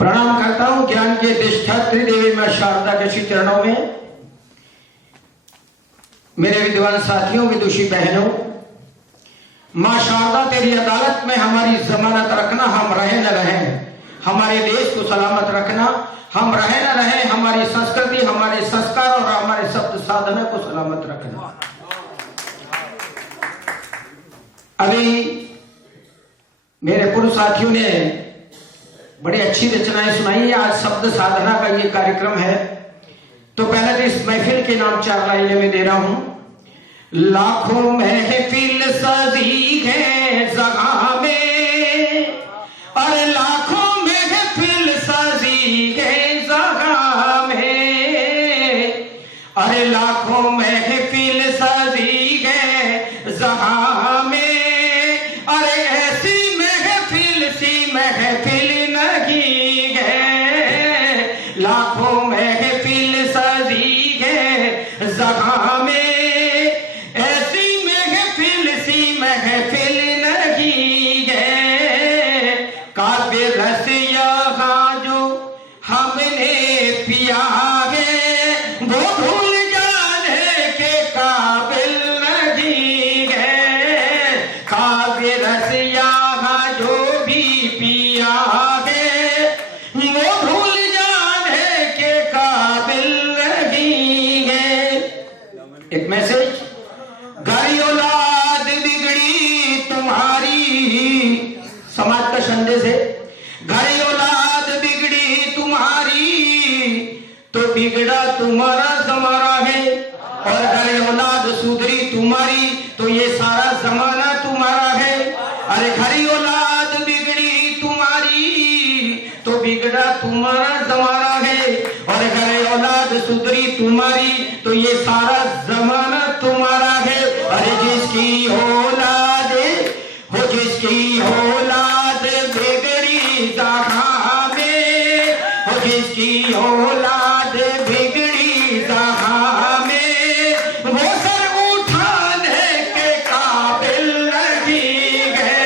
प्रणाम करता हूं ज्ञान के अधिष्ठात्री देवी मां शारदा के श्री चरणों में। मेरे विद्वान साथियों, विदुषी बहनों, मां शारदा तेरी अदालत में हमारी जमानत रखना, हम रहे न रहे, हमारे देश को सलामत रखना, हम रहे न रहे, हमारी संस्कृति, हमारे संस्कार और हमारे शब्द साधना को सलामत रखना। अभी मेरे पूर्व साथियों ने बड़ी अच्छी रचनाएं सुनाई है। आज शब्द साधना का ये कार्यक्रम है, तो पहले तो इस महफिल के नाम 4 लाइनें में दे रहा हूं। लाखों महफिल सजी है जगह में, और लाखों महफिल सजी है जगह में, अरे लाखों महफिल सजी है जगह में, अरे ऐसी महफिल सी महफिल नहीं है। लाखों महफिल सजी है जगह में, ऐसी महफिल सी महफिल नहीं है। काव्य रस यहाँ जो हमने पिया है, वो भूल जाने के काबिल नहीं है। काव्य रस यहाँ जो भी पिया है, वो भूल जाने के काबिल नहीं है। एक मैसेज, घर औलाद बिगड़ी तुम्हारी, समाज का संदेश है। घर औलाद बिगड़ी तुम्हारी, तो बिगड़ा तुम्हारा जमाना है, और घर औलाद सुधरी तुम्हारी, तो ये सारा जमाना तुम्हारा है। अरे घर औलाद बिगड़ी तुम्हारी, तो बिगड़ा तुम्हारा जमाना है, और घर औलाद सुधरी तुम्हारी, तो ये सारा जमाना तुम्हारा है। अरे जिसकी औलाद हो, जिसकी औलाद बिगड़ी जहाँ में, हो जिसकी औलाद बिगड़ी जहाँ में, वो सर उठाने के काबिल नहीं है।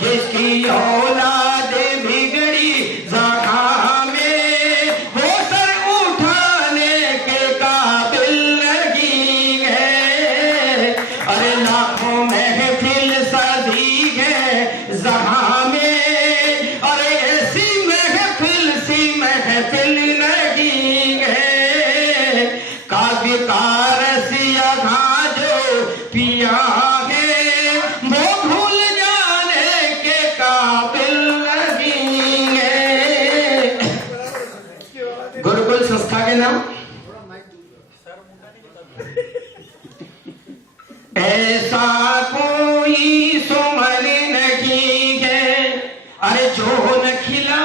जिसकी औलाद बिगड़ी जहाँ में, वो सर उठाने के काबिल नहीं है। अरे लाखों महफिल सजी है जहाँ में, अरे ऐसी महफिल सी महफिल नहीं है। काव्य का रस यहाँ जो पिया है, वो भूल जाने के काबिल नहीं है। गुरुकुल संस्था के नाम ऐसा कोई सुमन नहीं है, अरे जो न खिला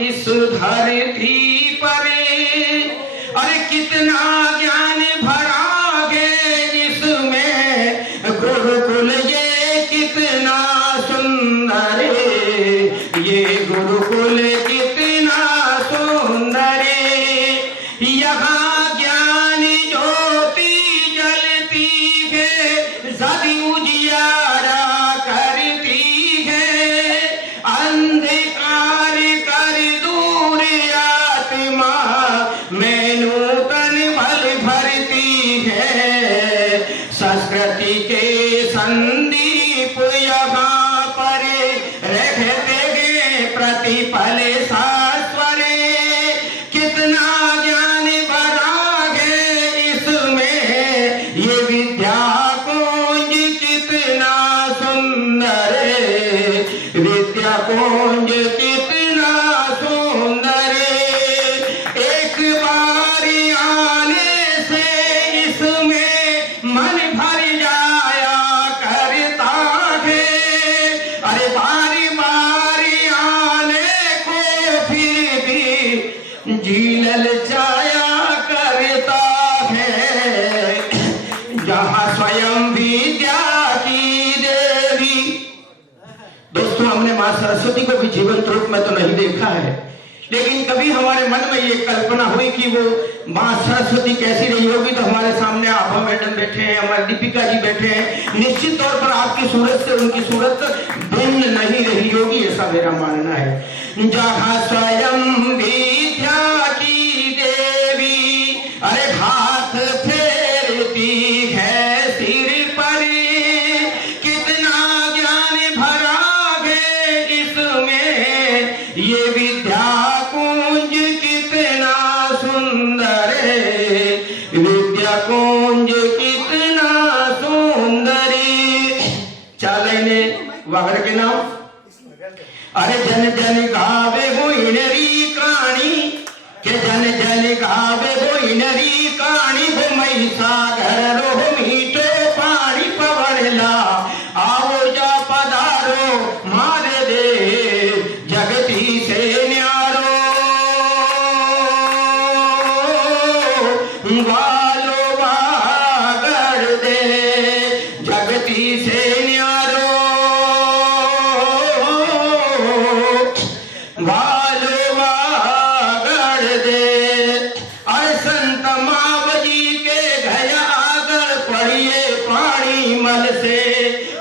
इस धरती पर। अरे कितना ज्ञान भरा है इसमें, गुरुकुल ये कितना सुंदर, ये गुरुकुल कितना सुंदर। यहाँ ज्ञान ज्योति जलती है, सदी उजियारा करती है, अंधकार कर दूर आत्मा में नूतन बल भरती है। संस्कृति के संदीप यहाँ पर रहते हैं प्रतिपल सास्वर। कितना ज्ञान भरा है इसमें, ये विद्या कुंज कितना सुंदर, विद्या कुंज कितना सुंदर। एक बार आने से इसमें मन भर जाया करता है, अरे बारी बारी आने को फिर भी जी ललचाया करता है। जहाँ स्वयं विद्या की देवी। दोस्तों, हमने मां सरस्वती को भी जीवंत रूप में तो नहीं देखा है, लेकिन कभी हमारे मन में ये कल्पना हुई कि वो माँ सरस्वती कैसी रही होगी, तो हमारे सामने आभा मैडम बैठे हैं, हमारे दीपिका जी बैठे हैं, निश्चित तौर पर आपकी सूरत से उनकी सूरत भिन्न नहीं रही होगी, ऐसा मेरा मानना है। जहाँ स्वयं विद्या की देवी अरे हाथ फेरती है सिर पर, कितना ज्ञान भरा है इसमें, ये विद्या कुंज कितना सुंदर है, विद्या कुंज कितना सुंदर। चले वगर के नाम अरे जन जन गावे वो इनरी कहानी, के जन जन गावे वो इनरी कहानी, वो मई सागर रो मीठो पानी पवड़ला, आओ जा पधारो मारे दे जगती से न्यारो, वालो वागड़ दे जगती से न्यारो, वालो वागड़ दे। अरे संत मावजी के घया आगर पड़िए पानी मल से,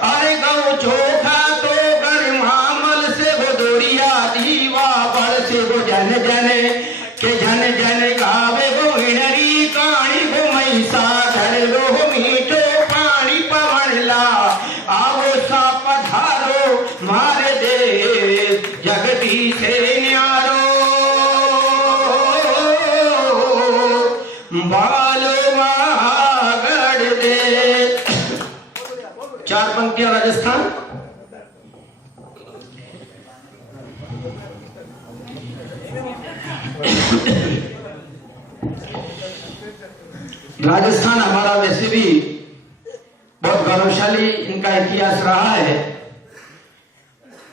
अरे गौ चोखा तो गरमा मल से, वो दोरिया दीवा बल से, वो जन जन के जन जन गावे वो इनरी कहानी, वो मई सागर रो मीठो पानी पवड़ला, आओ सा पधारो मारे दे जगती से न्यारो, बालो वागड़ दे। चार पंक्तियां राजस्थान। राजस्थान हमारा वैसे भी बहुत गौरवशाली इनका इतिहास रहा है।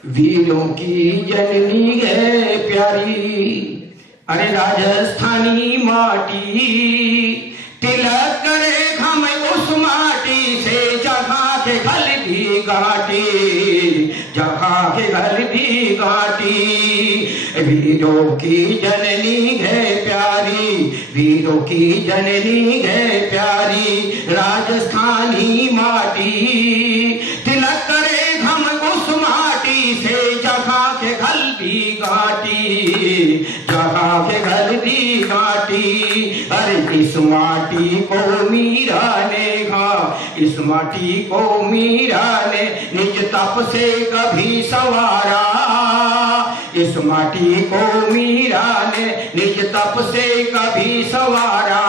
वीरों की जननी है प्यारी अरे राजस्थानी माटी, तिलक करे हम उस माटी से, जगह के गल भी घाटी, जगह के गल भी घाटी। वीरों की जननी है प्यारी, वीरों की जननी है प्यारी, राजस्थानी माटी, तिलक करे हम उस माटी से, जगह के गल भी घाटी, जगह के गल भी घाटी। अरे इस माटी को मीरा ने इस माटी को मीरा ने निज तप से कभी संवारा, इस माटी को मीरा ने निज तप से कभी संवारा।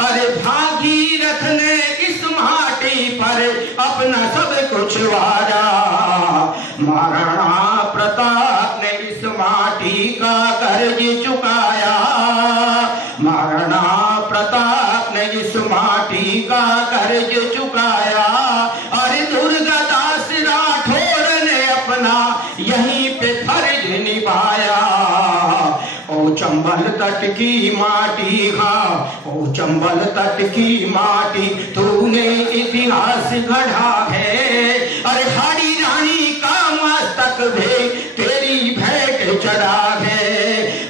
अरे भागीरथ ने इस माटी पर अपना सब कुछ वारा, महाराणा प्रताप ने इस माटी का कर्ज चुकाया, महाराणा प्रताप ने इस माटी का कर्ज चुकाया। अरे दुर्गादास राठौड़ ने अपना यहीं पे फर्ज निभाया। ओ चंबल तट की माटी, हाँ ओ चंबल तट की माटी, तूने इतिहास गढ़ा है। अरे हाड़ी रानी का मस्तक भी तेरी भेंट चढ़ा है,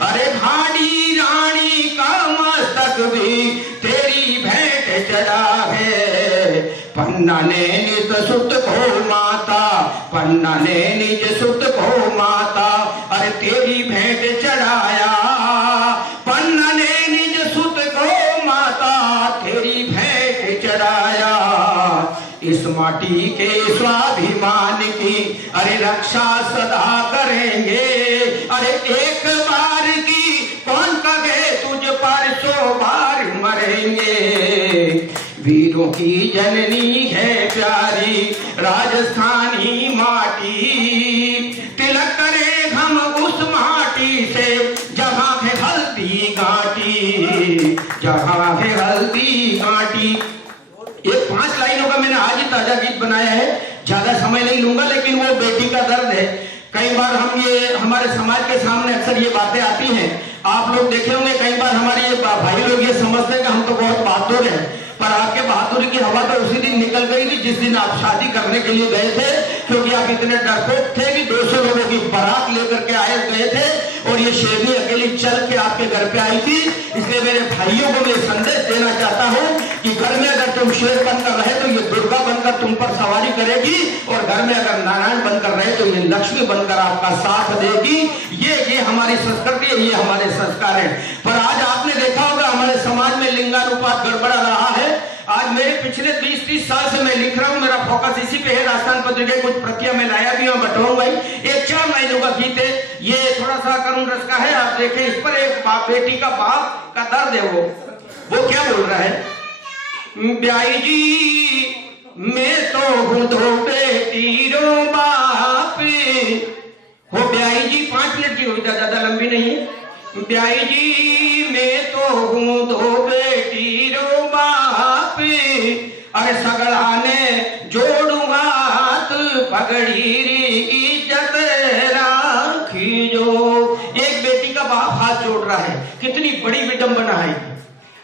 अरे हाड़ी रानी का मस्तक भी तेरी भेंट चढ़ा है। पन्ना ने निज सुत को माता, पन्ना ने निज सुत को माता, अरे तेरी भेंट चढ़ाया। पन्ना ने निज सुत को माता, तेरी भेंट चढ़ाया। इस माटी के स्वाभिमान की अरे रक्षा सदा करेंगे, अरे एक बार की कौन कहे तुझ पर 100 बार मरेंगे। वीरों की जननी है प्यारी राजस्थानी माटी, तिलक करे हम उस माटी से, जहाँ है हल्दी घाटी, जहाँ है हल्दी घाटी। ये 5 लाइनों का मैंने आज ही ताजा गीत बनाया है, ज्यादा समय नहीं लूंगा, लेकिन वो बेटी का दर्द है। कई बार हम ये हमारे समाज के सामने अक्सर ये बातें आती हैं, आप लोग देखे होंगे कई बार हमारे ये भाई लोग ये समझते हैं कि हम तो बहुत बहादुर हैं, पर आपके बहादुरी की हवा तो उसी दिन निकल गई कि जिस दिन आप शादी करने के लिए गए थे, क्योंकि आप इतने डरपोक थे कि 200 लोगों की बारात लेकर के आए गए थे और ये शेरनी अकेली चल के आपके घर पे आई थी। इसलिए मेरे भाइयों को मैं संदेश देना चाहता हूं कि घर में अगर तुम शेर बनकर रहे तो ये दुर्गा बनकर तुम पर सवारी करेगी, और घर में अगर नारायण बनकर रहे तो ये लक्ष्मी बनकर आपका साथ देगी। ये हमारी संस्कृति है, ये हमारे संस्कार है। पर आज आपने देखा होगा हमारे समाज में लिंगानुपात गड़बड़ा रहा है। आज मेरे पिछले 20-30 साल से मैं लिख रहा हूं, मेरा फोकस इसी पे है। राजस्थान पत्रिका कुछ प्रतियां मैं लाया भी हूं, बटवाऊंगा। एक 4 महीनों का गीत है, ये थोड़ा सा करुण रस का है। आप देखें, इस पर एक बाप बेटी का बाप का दर्द है। वो क्या बोल रहा है? ब्याई जी मैं तो हूं दो बेटी रो बाप हो। ब्याई जी 5 मिनट की कविता, ज्यादा लंबी नहीं है। ब्याई जी मैं तो हूं दो बेटी रो बाप, अरे सगड़ाने जोड़ूंगा हाथ पगड़ी री इज्जत राखी जो। एक बेटी का बाप हाथ जोड़ रहा है, कितनी बड़ी विडंबना है।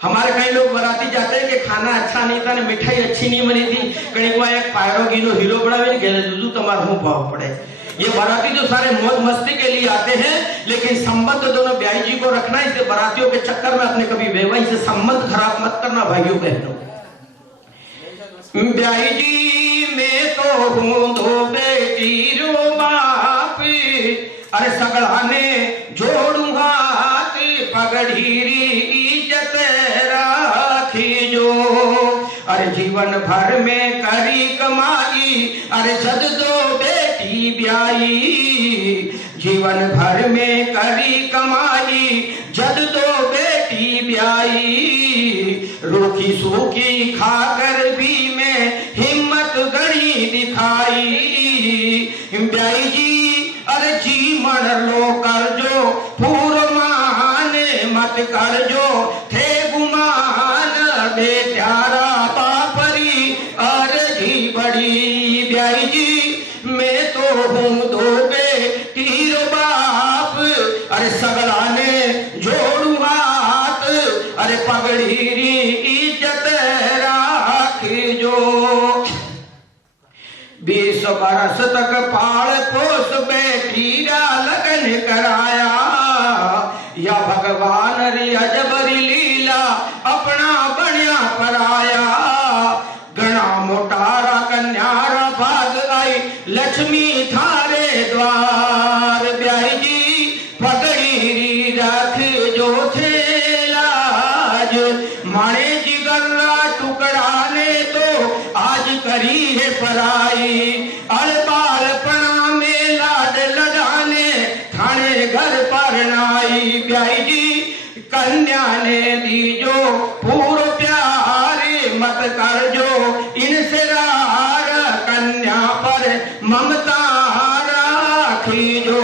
हमारे कई लोग बराती जाते हैं कि खाना अच्छा नहीं था, मिठाई अच्छी नहीं बनी थी, कहीं को एक पायरो गिनो हीरो बड़ा भी गेले दूधू तुम्हारा मुंह पाव पड़े। ये बाराती जो सारे मौज मस्ती के लिए आते हैं, लेकिन संबंध दोनों ब्याई जी को रखना। इसे बारातियों के चक्कर में अपने कभी बेवाई से संबंध खराब मत करना भाइयों बहनों। ब्याई जी मैं तो हूं दो बेटी रो बाप, अरे सगड़ाने जोड़ूंगा हाथ पगड़ी री इज्जत राखी जो। अरे जीवन भर में करी कमाई, अरे जद दो बेटी ब्याई। जीवन भर में करी कमाई, जद दो बेटी ब्याई। रूखी सूखी खाकर भी मैं हिम्मत गढ़ी दिखाई। ब्याई जी अरे जी मन लो कर जो पूर्व माने मत कर जो थे गुमान बेचारा बापरी। अरे जी बड़ी ब्याई जी मैं तो हूं दो बेटी रो बाप, अरे सगड़ाने जोड़ू हाथ, अरे पगड़ी री इज्जत राखी जो। 20 बरस तक पाल पोस बेटी रा लगन कराया, या भगवान री अजबरी लीला अपना बनिया पराया। गणा मोटारा कन्यारा भाग आई लक्ष्मी थारे द्वार। ब्याई जी पगड़ी री रख जो थे लाज, माने जिगरा टुकड़ाने तो आज करी है पराई। अलबालपना में लाड लगाने थाने घर पर नाई। ब्याई जी कन्या ने दी जो पूर्व प्यारे मत कर जो इनसे रार। कन्या पर ममता राखी जो।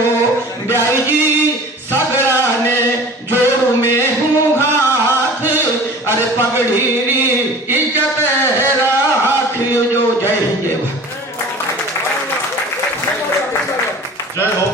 ब्याई जी सगड़ा ने जोड़ में हूँ हाथ, अरे पगड़ी री इज्जत राखी जो। जय हिंद जय भारत। जय हो।